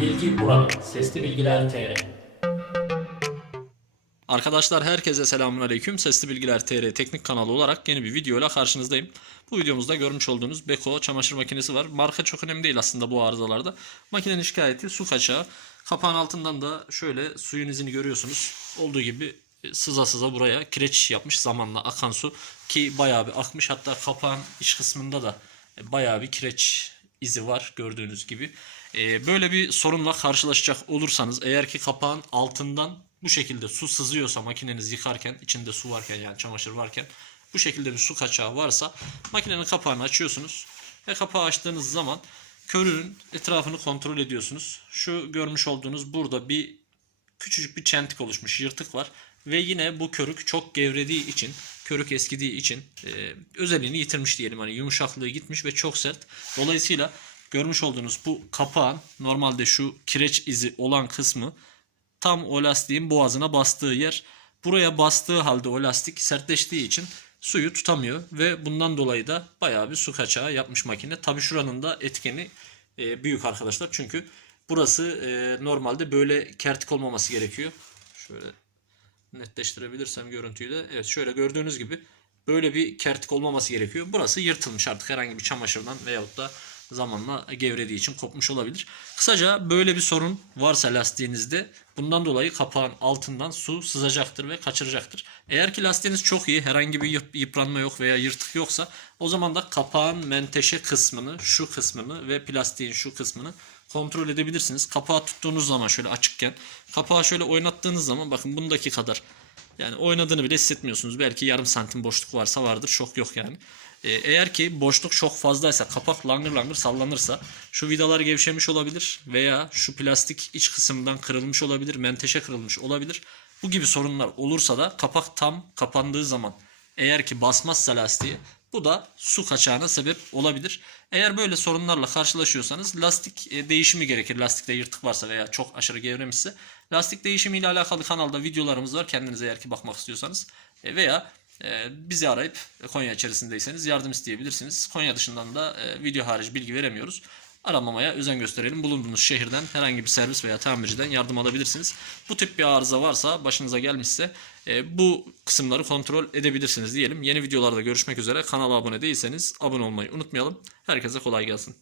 Bilgi burada. Sesli Bilgiler TR. Arkadaşlar herkese selamun aleyküm. Sesli Bilgiler TR teknik kanalı olarak yeni bir videoyla karşınızdayım. Bu videomuzda görmüş olduğunuz Beko çamaşır makinesi var. Marka çok önemli değil aslında bu arızalarda. Makinenin şikayeti su kaçağı. Kapağın altından da şöyle suyun izini görüyorsunuz. Olduğu gibi e, sıza sıza buraya kireç yapmış zamanla akan su ki bayağı bir akmış. Hatta kapağın iç kısmında da e, bayağı bir kireç izi var gördüğünüz gibi. E, Böyle bir sorunla karşılaşacak olursanız eğer ki kapağın altından bu şekilde su sızıyorsa makineniz yıkarken içinde su varken yani çamaşır varken bu şekilde bir su kaçağı varsa makinenin kapağını açıyorsunuz ve kapağı açtığınız zaman körünün etrafını kontrol ediyorsunuz. Şu görmüş olduğunuz burada bir küçücük bir çentik oluşmuş yırtık var ve yine bu körük çok gevrediği için körük eskidiği için e, özelliğini yitirmiş diyelim hani yumuşaklığı gitmiş ve çok sert. Dolayısıyla görmüş olduğunuz bu kapağın normalde şu kireç izi olan kısmı tam o lastiğin boğazına bastığı yer. Buraya bastığı halde o lastik sertleştiği için suyu tutamıyor ve bundan dolayı da bayağı bir su kaçağı yapmış makine. Tabi şuranın da etkeni e, büyük arkadaşlar çünkü burası e, normalde böyle kertik olmaması gerekiyor. Şöyle netleştirebilirsem görüntüyü de evet şöyle gördüğünüz gibi böyle bir kertik olmaması gerekiyor. Burası yırtılmış artık herhangi bir çamaşırdan veyahut da zamanla gevrediği için kopmuş olabilir. Kısaca böyle bir sorun varsa lastiğinizde bundan dolayı kapağın altından su sızacaktır ve kaçıracaktır. Eğer ki lastiğiniz çok iyi herhangi bir yıp- yıpranma yok veya yırtık yoksa o zaman da kapağın menteşe kısmını şu kısmını ve plastiğin şu kısmını kontrol edebilirsiniz. Kapağı tuttuğunuz zaman şöyle açıkken kapağı şöyle oynattığınız zaman bakın bundaki kadar yani oynadığını bile hissetmiyorsunuz. Belki yarım santim boşluk varsa vardır. Çok yok yani. Ee, eğer ki boşluk çok fazlaysa kapak langır langır sallanırsa şu vidalar gevşemiş olabilir veya şu plastik iç kısımdan kırılmış olabilir. Menteşe kırılmış olabilir. Bu gibi sorunlar olursa da kapak tam kapandığı zaman eğer ki basmazsa lastiği bu da su kaçağına sebep olabilir. Eğer böyle sorunlarla karşılaşıyorsanız lastik e, değişimi gerekir. Lastikte yırtık varsa veya çok aşırı gevremişse. Lastik değişimiyle alakalı kanalda videolarımız var. Kendinize eğer ki bakmak istiyorsanız. E, Veya e, bizi arayıp Konya içerisindeyseniz yardım isteyebilirsiniz. Konya dışından da video harici bilgi veremiyoruz. Aramamaya özen gösterelim. Bulunduğunuz şehirden herhangi bir servis veya tamirciden yardım alabilirsiniz. Bu tip bir arıza varsa, başınıza gelmişse e, bu kısımları kontrol edebilirsiniz diyelim. Yeni videolarda görüşmek üzere. Kanala abone değilseniz abone olmayı unutmayalım. Herkese kolay gelsin.